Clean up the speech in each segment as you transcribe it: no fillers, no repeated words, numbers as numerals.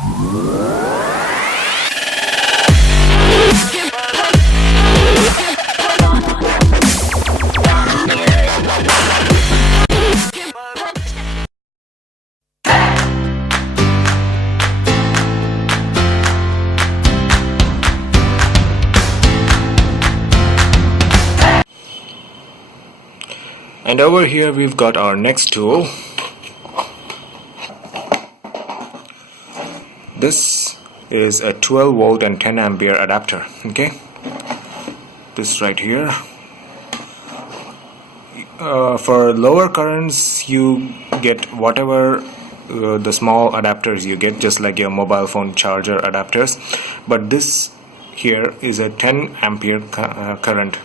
And over here we've got our next tool. This is a 12 volt and 10 ampere adapter. Okay, this right here. For lower currents you get whatever the small adapters you get, just like your mobile phone charger adapters, but this here is a 10 ampere current.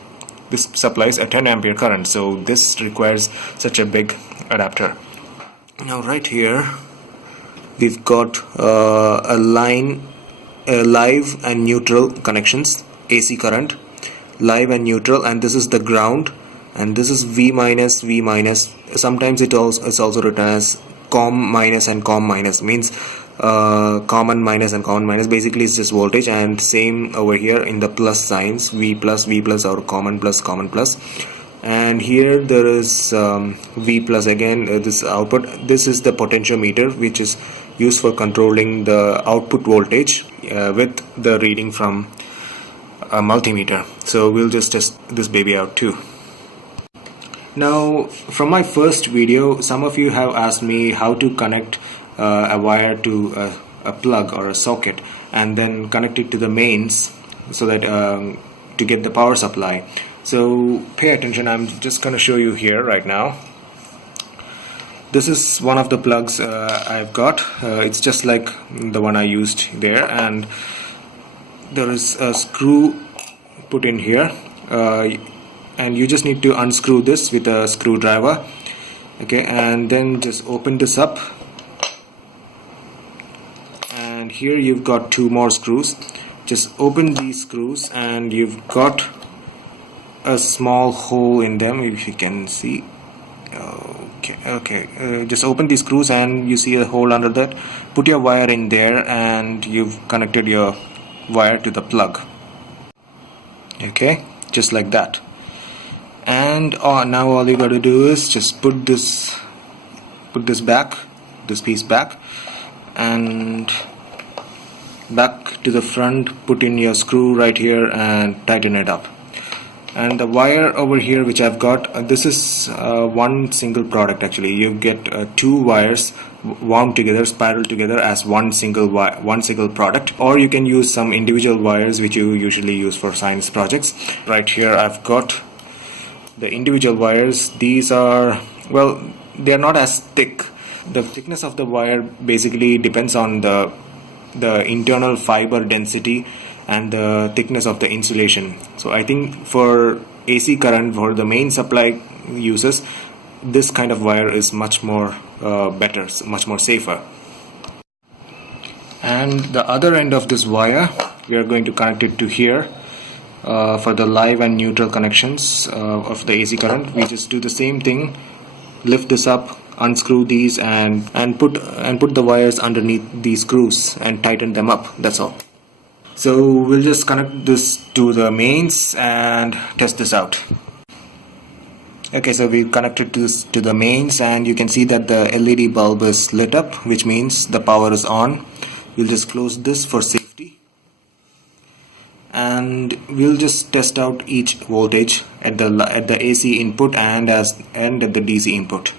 This supplies a 10 ampere current, so this requires such a big adapter. Now right here we've got a live and neutral connections, AC current, live and neutral, and this is the ground, and this is V minus. Sometimes it's also written as COM minus and COM minus, means common minus and common minus. Basically it's just voltage, and same over here in the plus signs, V plus or common plus. And here there is V plus again, this output. This is the potentiometer, which is used for controlling the output voltage with the reading from a multimeter. So we'll just test this baby out too. Now, from my first video, some of you have asked me how to connect a wire to a plug or a socket and then connect it to the mains, so that to get the power supply. So pay attention, I'm just going to show you here right now. This is one of the plugs I've got. It's just like the one I used there, and there is a screw put in here, and you just need to unscrew this with a screwdriver. Okay, and then just open this up, and here you've got two more screws. Just open these screws and you've got a small hole in them, if you can see. Okay, just open these screws and you see a hole under that. Put your wire in there and you've connected your wire to the plug. Okay, just like that. And now all you got to do is just put this piece back, and back to the front. Put in your screw right here and tighten it up. And the wire over here which I've got, this is one single product actually. You get two wires wound together, spiral together as one single product, or you can use some individual wires which you usually use for science projects. Right here I've got the individual wires. These are, well, they are not as thick. The thickness of the wire basically depends on the internal fiber density and the thickness of the insulation. So I think for AC current, for the main supply uses, this kind of wire is much more better, much more safer. And the other end of this wire, we are going to connect it to here for the live and neutral connections of the AC current. We just do the same thing, lift this up, unscrew these, and put the wires underneath these screws and tighten them up. That's all. So we'll just connect this to the mains and test this out. Okay, so we've connected this to the mains, and you can see that the LED bulb is lit up, which means the power is on. We'll just close this for safety, and we'll just test out each voltage at the AC input and at the DC input.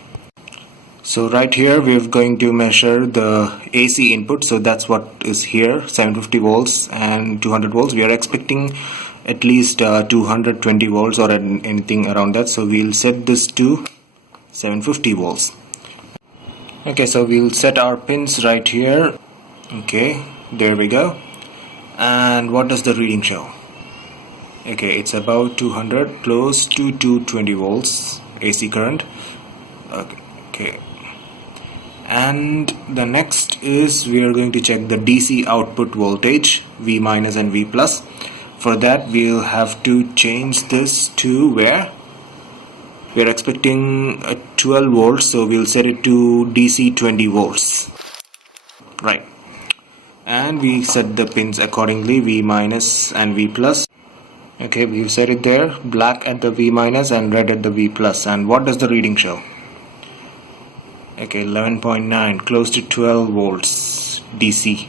So right here we're going to measure the AC input, so that's what is here, 750 volts and 200 volts. We are expecting at least 220 volts or anything around that, so we'll set this to 750 volts. Okay, so we'll set our pins right here. Okay, there we go. And what does the reading show? Okay, it's about 200, close to 220 volts AC current. Okay. And the next is we are going to check the DC output voltage, V minus and V plus. For that we'll have to change this to where we are expecting 12 volts, so we'll set it to DC 20 volts. Right. and we set the pins accordingly, V minus and V plus. Okay, we've set it there, black at the V minus and red at the V plus. And what does the reading show? Okay, 11.9, close to 12 volts DC.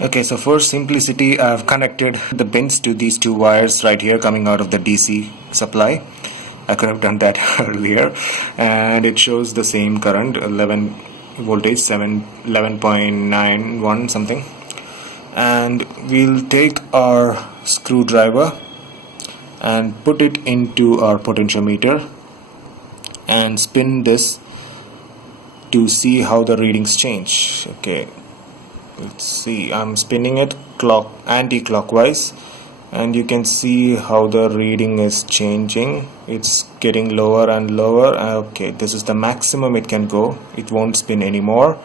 Okay, so for simplicity, I've connected the pins to these two wires right here coming out of the DC supply. I could have done that earlier, and it shows the same current, 11 voltage, 11.91 something. And we'll take our screwdriver and put it into our potentiometer and spin this to see how the readings change. Okay, let's see, I'm spinning it anti-clockwise, and you can see how the reading is changing. It's getting lower and lower. Okay, this is the maximum it can go. It won't spin anymore,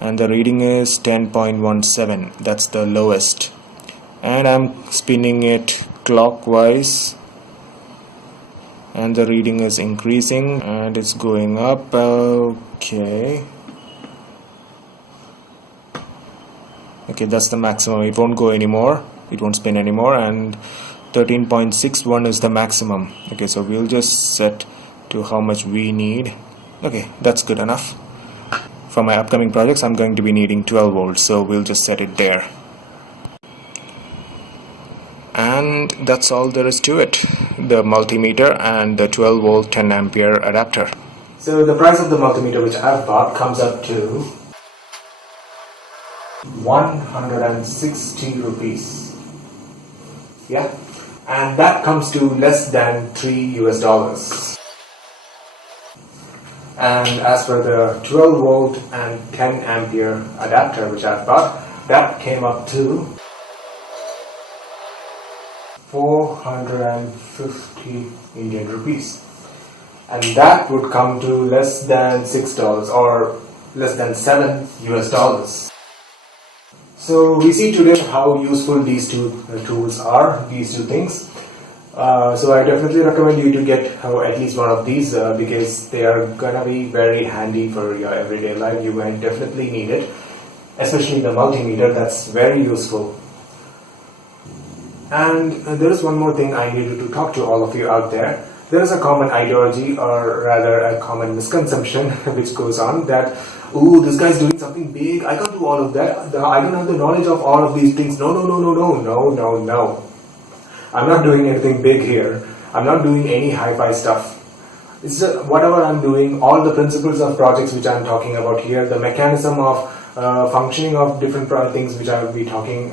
and the reading is 10.17. That's the lowest. And I'm spinning it clockwise, and the reading is increasing and it's going up. Okay, that's the maximum. It won't go anymore, it won't spin anymore, and 13.61 is the maximum. Okay, so we'll just set to how much we need. Okay, that's good enough. For my upcoming projects, I'm going to be needing 12 volts, so we'll just set it there. And that's all there is to it, the multimeter and the 12 volt 10 ampere adapter. So the price of the multimeter which I've bought comes up to 160 rupees. Yeah, and that comes to less than $3 US. And as for the 12 volt and 10 ampere adapter which I've bought, that came up to 450 Indian rupees, and that would come to less than $6 or less than $7 US. So we see today how useful these two tools are, these two things. So I definitely recommend you to get at least one of these because they are gonna be very handy for your everyday life. You might definitely need it, especially the multimeter. That's very useful. And there is one more thing I needed to talk to all of you out there. There is a common ideology, or rather a common misconception which goes on that, ooh, this guy's doing something big, I can't do all of that, I don't have the knowledge of all of these things. No. I'm not doing anything big here. I'm not doing any hi-fi stuff. It's just whatever I'm doing, all the principles of projects which I'm talking about here, the mechanism of functioning of different things which I will be talking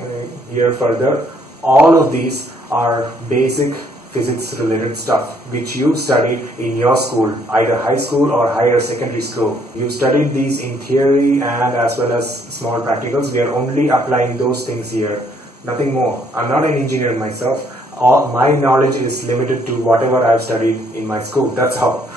here further, all of these are basic physics related stuff which you studied in your school, either high school or higher secondary school. You studied these in theory and as well as small practicals. We are only applying those things here, nothing more. I'm not an engineer myself. All my knowledge is limited to whatever I've studied in my school. That's how.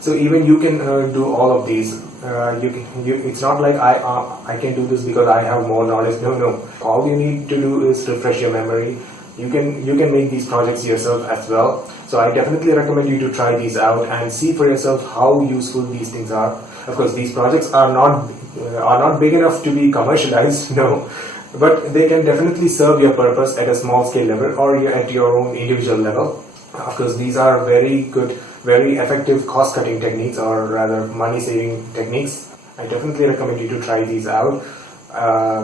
So even you can do all of these. It's not like I can do this because I have more knowledge. No. All you need to do is refresh your memory. You can make these projects yourself as well. So I definitely recommend you to try these out and see for yourself how useful these things are. Of course, these projects are not big enough to be commercialized. No. But they can definitely serve your purpose at a small scale level or at your own individual level. Of course, these are very good, very effective cost cutting techniques, or rather money saving techniques. I definitely recommend you to try these out.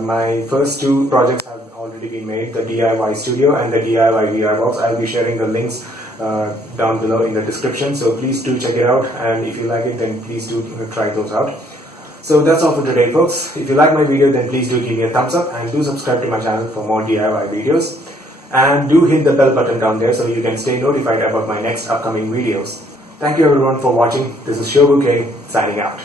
My first two projects have already been made, the DIY Studio and the DIY VR Box. I'll be sharing the links down below in the description, so please do check it out, and if you like it, then please do try those out. So that's all for today, folks. If you like my video, then please do give me a thumbs up and do subscribe to my channel for more DIY videos. And do hit the bell button down there so you can stay notified about my next upcoming videos. Thank you everyone for watching. This is ShobuK signing out.